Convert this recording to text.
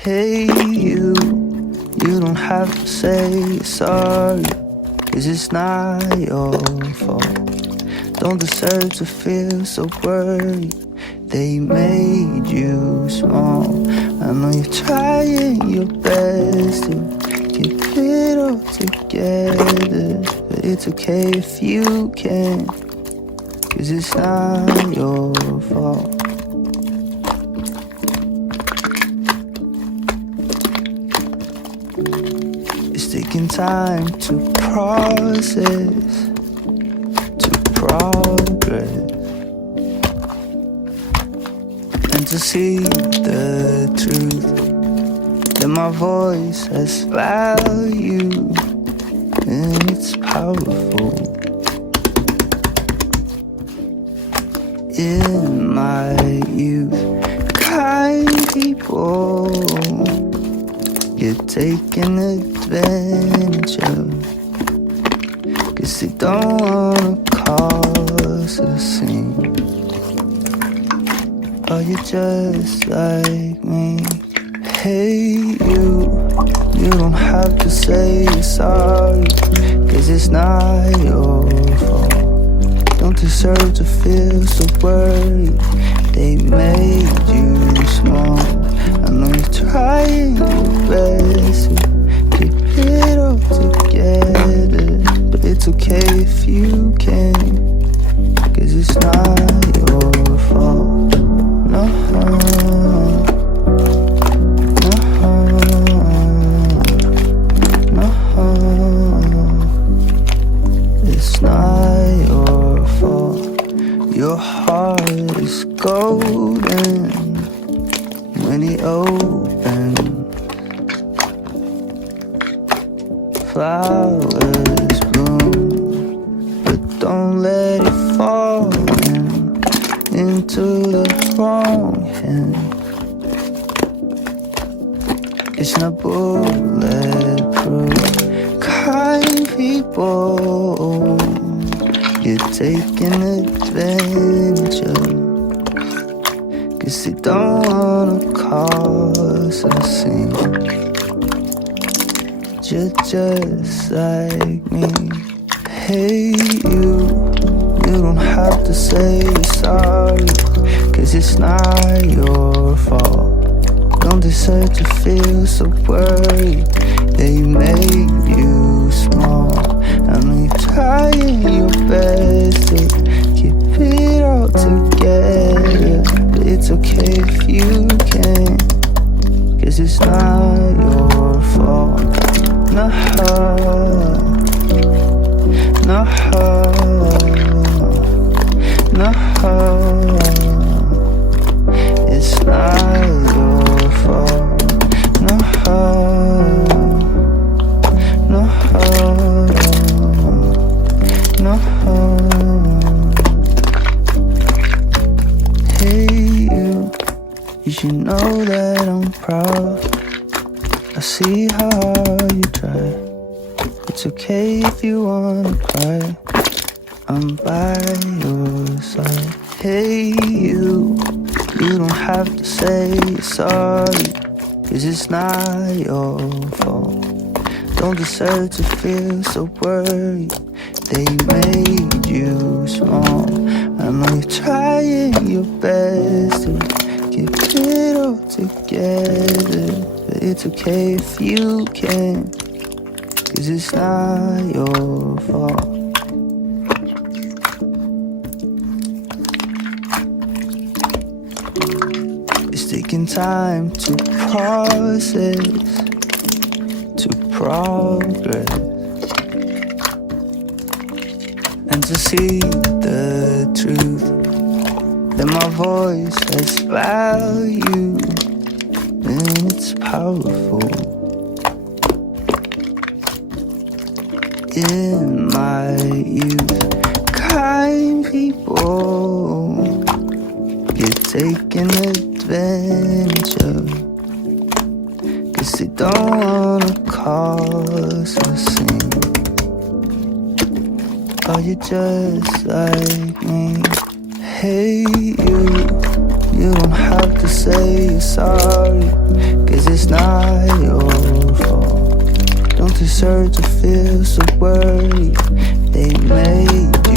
Hey you don't have to say sorry, 'cause it's not your fault. Don't deserve to feel so worried. They made you small. I know you're trying your best to keep it all together, but it's okay if you can't, 'cause it's not your fault. It's taking time to process, to progress, and to see the truth, that my voice has value and it's powerful. In my youth, kind people get taken advantage of, 'cause they don't wanna cause a scene. Oh, you're just like me. Hey you don't have to say you're sorry, 'cause it's not your fault. Don't deserve to feel so worried. They made you small. I know you're trying your best to keep it all together, but it's okay if you can't, 'cause it's not your fault. No, it's not your fault. Your heart is golden when it opens. Flowers bloom, but don't let it fall into the wrong hand. It's not bulletproof. Kind people get taken advantage of, 'cause they don't wanna cause a scene. You're just like me. Hey you don't have to say you're sorry, 'cause it's not your fault. Don't deserve to feel so worried. They made you small. I know you're trying your best to keep it all together, but it's okay if you can't, 'cause it's not your fault. No, no, no, it's not your fault. No, no, no. Hey you should know that I'm proud. I see how hard you try. It's okay if you wanna cry, I'm by your side. Hey you don't have to say you're sorry, 'cause it's not your fault. Don't deserve to feel so worried. They made you small. I know you're trying your best to keep it all together, but it's okay if you can't, 'cause it's not your fault. It's taking time to process, to progress, and to see the truth, that my voice has value and it's powerful. In my youth, kind people get taken advantage of, 'cause they don't wanna cause a scene. Oh, you're just like me. Hey you don't have to say you're sorry, 'cause it's It's not your fault. Don't deserve to feel so worried. They made